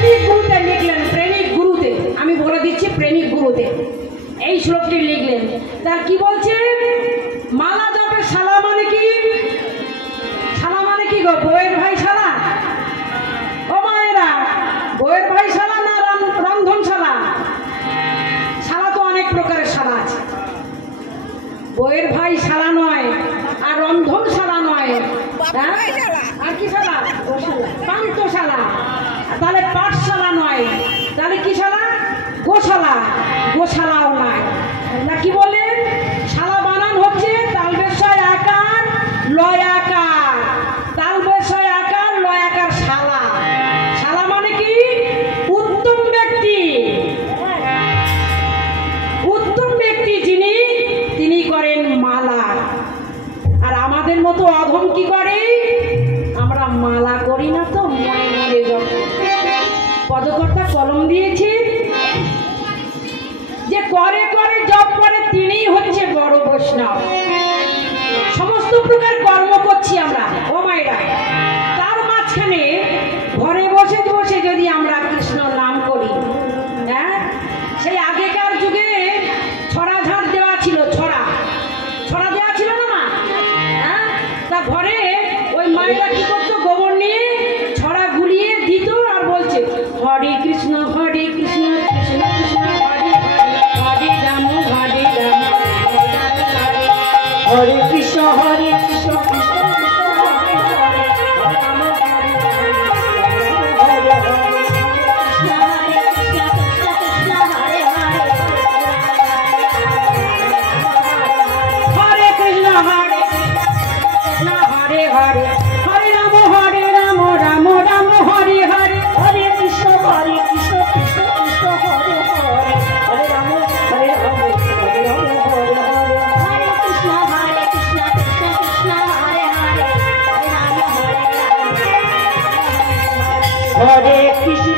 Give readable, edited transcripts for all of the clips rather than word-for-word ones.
প্রেমিক গুরুতে লিখলেন, প্রেমিক গুরুতে, আমি বলে দিচ্ছি প্রেমিক গুরুতে এই শ্লোকটি লিখলেন। তার কি বলছে? মালা জপে শালা মানে কি? শালা মানে কি গো? বউয়ের ভাই শালা? ও মায়েরা, বউয়ের ভাই শালা না রন্ধন শালা? শালা তো অনেক প্রকারের শালা আছে। বউয়ের ভাই শালা নয়, আর রন্ধন শালা নয়, আর কি শালা? পান্তশালা। তাহলে পাঠশালা নয়, তাহলে কি শালা? গোশালা। গোশালাও নয়। না কি বলে? শালা বানান হচ্ছে তালবেশয় আকার লয় আকার, তালবেশয় আকার লয় আকার শালা। শালা মানে কি? উত্তম ব্যক্তি। উত্তম ব্যক্তি যিনি, তিনি করেন মালা। আর আমাদের মতো অধম কি করে? আমরা মালা করি না তো, মনে মনে যখন পদকর্তা কলম দিয়েছে যে করে করে জপ করে তিনিই হচ্ছে বড় বৈষ্ণব। সমস্ত প্রকার কর্ম করছি আমরা, ও মায়েরা। তার মাঝখানে ঘরে বসে বসে যদি আমরা কৃষ্ণ নাম করি, হ্যাঁ, সেই আগেকার যুগে ছড়া ঝাড় দেওয়া ছিল, ছড়া দেওয়া ছিল না মা? হ্যাঁ, তা ঘরে ওই মায়েরা কি করতো? গোবর নিয়ে ছড়া গুলিয়ে দিত আর বলছে হরে কৃষ্ণ কৃষ্ণ কৃষ্ণ হরে হরে, হরে রাম হরে রাম, হরে কৃষ্ণ কৃষ্ণ কৃষ্ণ হরে হরে, রাম হরে হরে হরে, হরে কৃষ্ণ হরে কৃষ্ণ হরে হরে, হরে রাম রাম রাম হরে হরে, হরে কৃষ্ণ কৃষ্ণ কৃষ্ণ হরে হরে, হরে রাম হরে রাম হরে রাম হরে হরে, হরে কৃষ্ণ কৃষ্ণ কৃষ্ণ হরে হরে, হরে রাম হরে রাম, হরে কৃষ্ণ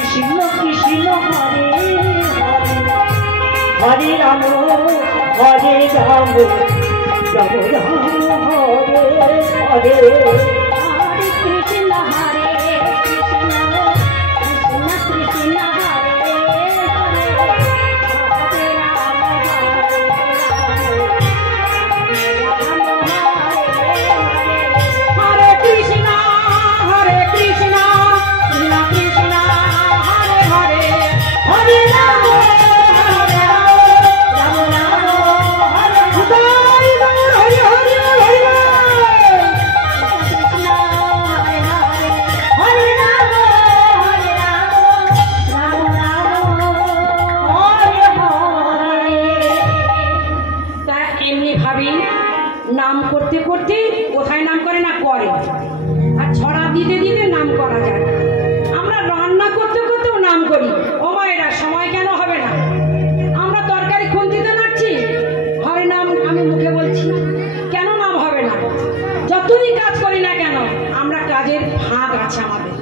কৃষ্ণ কৃষ্ণ হরে হরে, হরে রাম হরে রাম, রাম রাম হরে হরে, হরে কৃষ্ণ কৃষ্ণ কৃষ্ণ হরে হরে, হরে রাম হরে কৃষ্ণ কৃষ্ণ কৃষ্ণ হরে হরে, হরে রাম হরে রাম, রাম রাম হরে হরে, হরে হরে হরে রাম হরে রাম, রাম রাম হরে হরে। তা এমনি ভাবি নাম করতে করতে কোথায় নাম করে না করে, আর ছড়া দিতে দিতে নাম করা যায়। আমরা রান্না করতে করতেও নাম করি। ও মায়েরা, সময় কেন হবে না? আমরা তরকারি খুন্তিতে নাড়ছি, হরে নাম আমি মুখে বলছি, কেন নাম হবে না? যতই কাজ করি না কেন, আমরা কাজের ভাগ আছে আমাদের,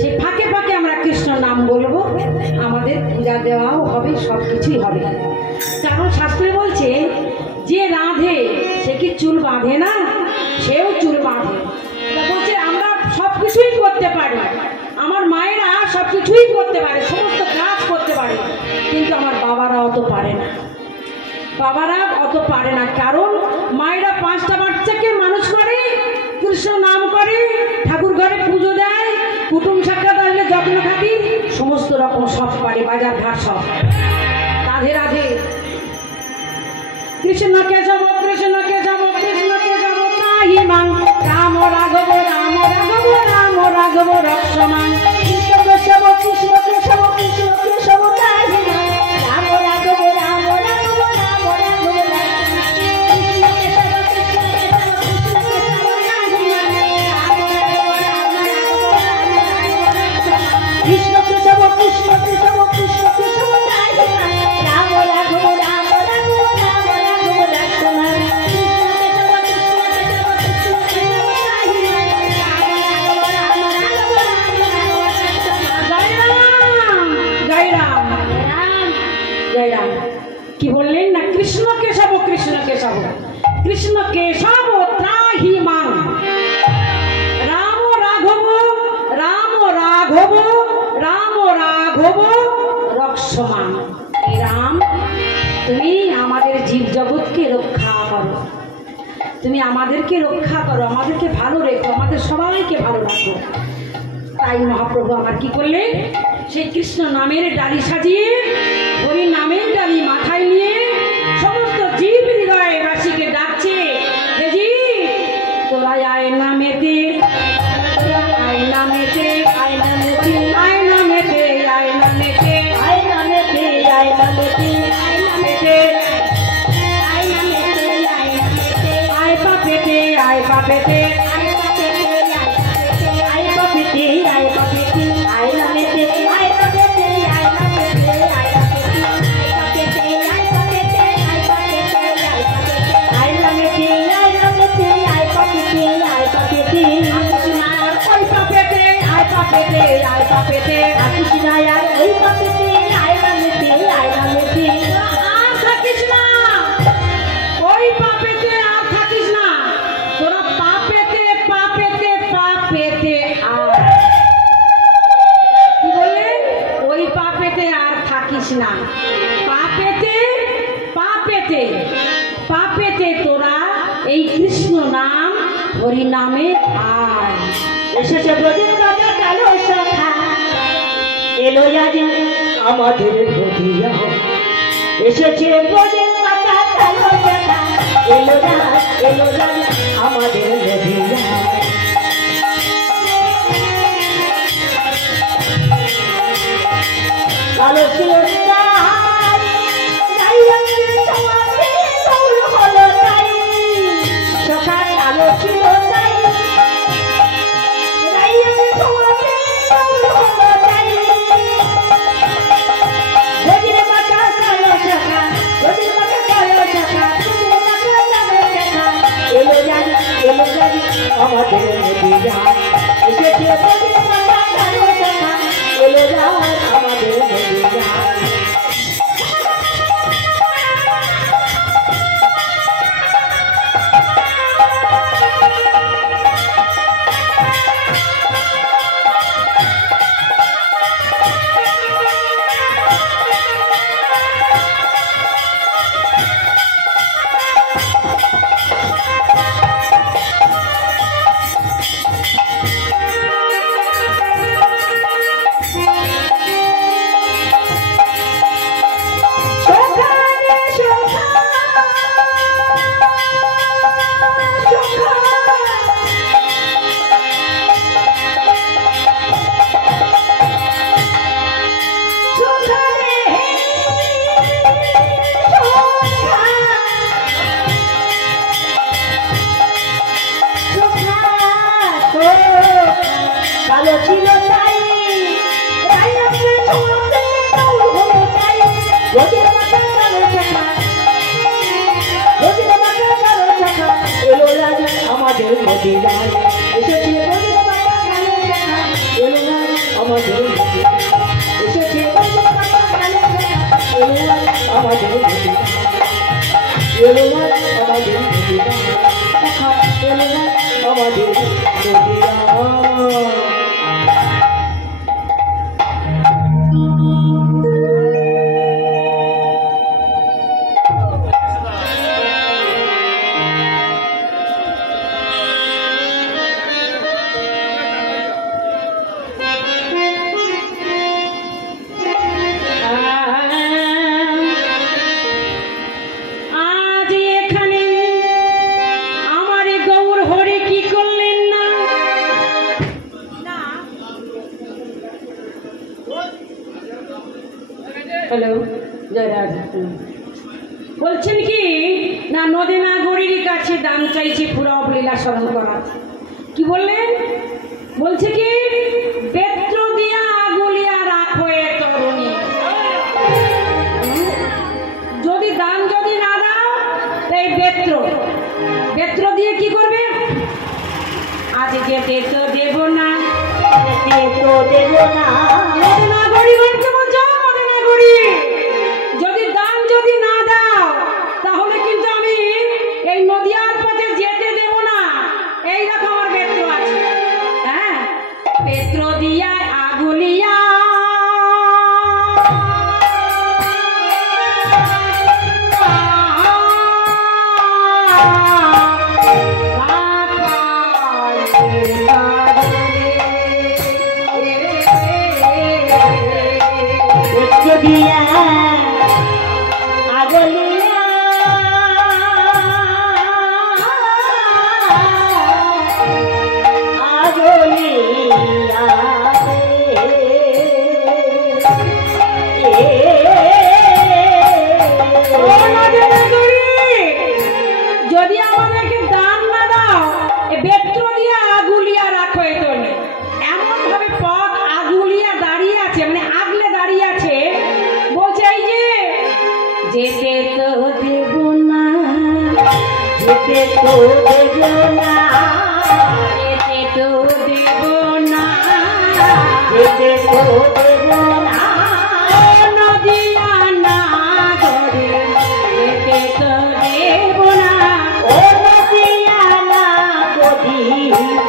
সেই ফাঁকে ফাঁকে আমরা কৃষ্ণ নাম বলবো, আমাদের পূজা দেওয়াও হবে, সব কিছুই হবে। কারণ শাস্ত্রে বলছে যে রাঁধে সে কি চুল বাঁধে না? সেও চুল বাঁধে। বলছে আমরা সব কিছুই করতে পারি, আমার মায়েরা সব কিছুই করতে পারে, সমস্ত কাজ করতে পারে, কিন্তু আমার বাবারা অত পারে না। বাবারা অত পারে না, কারণ মায়েরা 5টা বাচ্চাকে মানুষ করে, কৃষ্ণ নাম করে, ঠাকুর ঘরে পুজো দেয়, কুটুম সাক্ষাৎ আসলে যত্ন খাতির সমস্ত রকম সব পারে, বাজার ঘাট সব। রাধে রাধে। কৃষ্ণ কেশব কৃষ্ণ কেশব কৃষ্ণ কেশব নাহি মাং, রাম রাঘব রাম রাঘব রাম রাঘব রক্ষমান, কৃষ্ণ কেশব কৃষ্ণ কেশব কৃষ্ণ কেশব নাহি মাং, রাম রাঘব রাম রাঘব রাম রাঘব রক্ষমান, কৃষ্ণ কেশব কৃষ্ণ কেশব কৃষ্ণ কেশব নাহি মাং, রাম রাঘব রাম রাঘব রাম রাঘব রক্ষমান, কৃষ্ণ কেশব কৃষ্ণ কেশব কৃষ্ণ কেশব নাহি মাং, রাম রাঘব রাম রাঘব রাম রাঘব রক্ষমান, কৃষ্ণ কেশব কৃষ্ণ কেশব কৃষ্ণ কেশব নাহি মাং, রাম রাঘব রাম রাঘব রাম রাঘব রক্ষমান। জয় রাম জয় রাম জয় রাম। কি বললেন না? কৃষ্ণ কেশব কৃষ্ণ কেশব কৃষ্ণ কেশব ত্রাহি মাং, রাম রাঘব রাম সমান। হে রাম, তুমি আমাদের জীব জগৎকে রক্ষা করো, তুমি আমাদেরকে রক্ষা করো, আমাদেরকে ভালো রেখো, আমাদের সবাইকে ভালো রাখো। তাই মহাপ্রভু আমার কি করলেন, সেই কৃষ্ণ নামের ডালি সাজিয়ে, হরি নামের ডালি মাথায় নিয়ে সমস্ত জীব হৃদয় বাসীকে ডাকছে, হে জীব, তোরা আয় নামেতে, আয় নামেতে, আয় নামেতে, আয় নামেতে, আয় নামেতে, আয় নামেতে, আয় নামেতে, আয় নামেতে, আয় নামেতে, আয় নামেতে, আয় পাপেতে, আয় পাপেতে, আয় পাপেতে, আয় পাপেতে, আয় পাপেতে, আয় নামেতে, আয় নামেতে, আয় নামেতে, আয় পাপেতে, আয় পাপেতে, আয় পাপেতে, আয় নামেতে, আয় নামেতে, আয় পাপেতে, আয় পাপেতে, কৃষ্ণার ওই পাপেতে, আয় পাপেতে, আয় পাপেতে, কৃষ্ণার ওই পাপেতে, আয় নামেতে, আয় নামেতে, আর থাকিস না, ওই পাপেতে আর থাকিস না, তোরা পাপেতে পাপেতে পাপেতে আর, কি বললেন, ওই পাপেতে আর থাকিস না, পাপেতে পাপেতে পাপেতে তোরা এই কৃষ্ণ নাম হরি নামে আয়। এসেছে ব্রজের রাজা কালো সখা, এলো আজ আমাদের নদিয়া, এসেছে ব্রজের রাজা কালো সখা, এলো আমাদের নদিয়া। কালো ছিল সকাল, কালো ছিল আমাদের নদিয়া, এসেছে আমাদের নদিয়া। কালো ছিল তাই আমাদের নদিয়া, এসেছে আমাদের নদিয়া, এসেছে আমাদের নদিয়া, আমাদের নদিয়া, আমাদের নদিয়া। হ্যালো, জয় রাধা। বলছেন কি না, নদী নাগরীর কাছে দান চাইছে পুরব লীলা স্মরণ করা। কি বললেন, বলছে কি বেত্র দিয়া আগুলিয়া রাখো এ তরুণী, যদি দান যদি না দাও এই বেত্র দিয়ে কি করবে, আজ যেতে তো দেব না, যেতে তো দেব না, নদী নাগরীগণকে বলছো, নদী নাগরী যদি দান যদি না দাও তাহলে কিন্তু আমি এই নদিয়ার পথে যেতে দেব না, এইরকম আমার বেত্র আছে। হ্যাঁ, বেত্র দিয়া আগুলিয়া যেতে তো দেব না, যেতে তো দেব না, যেতে তো দেব না, যেতে তো দেব না, নদিয়া না গরে যেতে তো দেব না, ও নদিয়া না গরি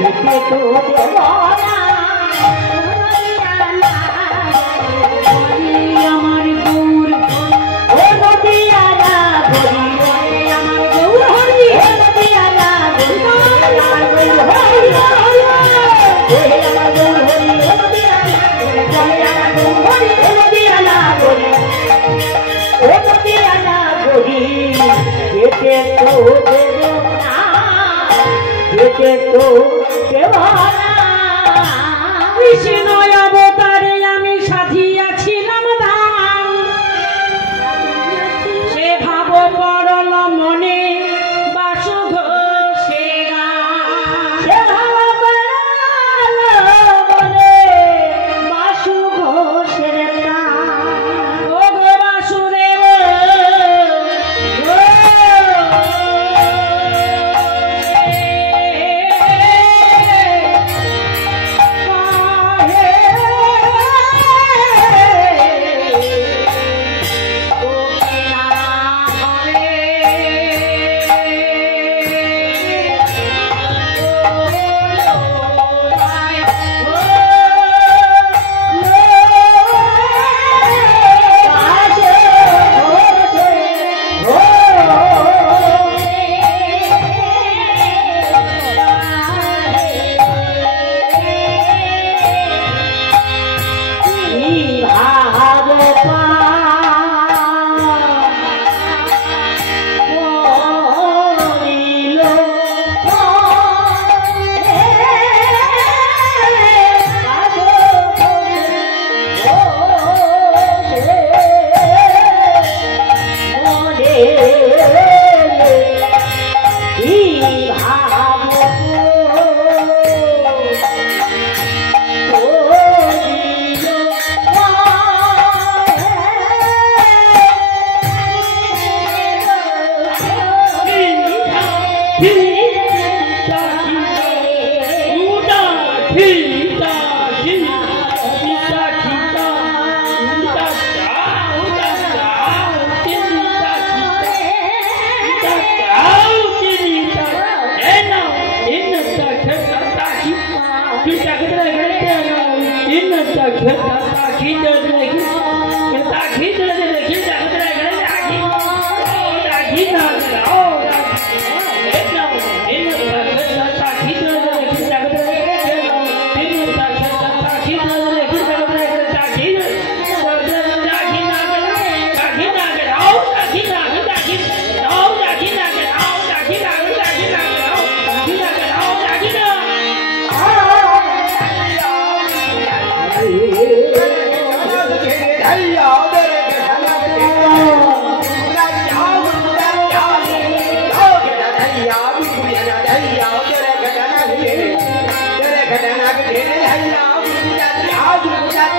যেতে তো দেব না, আমার গৌর ও নদিয়া না গরি আমার গৌর হরি ও নদিয়া না গরি আমার গৌর হরি, ও আমার গৌর হরি, ও নদিয়া না গরি আমার গৌর হরি, ও নদিয়া না গরি, ও নদিয়া না গরি যেতে তো দেব না, যেতে তো দেব না। কৃষ্ণ অবতারে আমি সাধিয়াছিলাম ধাম, সে ভাব পড়ল মনে বাসু ঘোষে সে ভালো বেড়ালো বলে বাসু ঘোষের প্রাণ। ও গো Basudeb Hãy subscribe cho kênh Ghiền Mì Gõ để không bỏ lỡ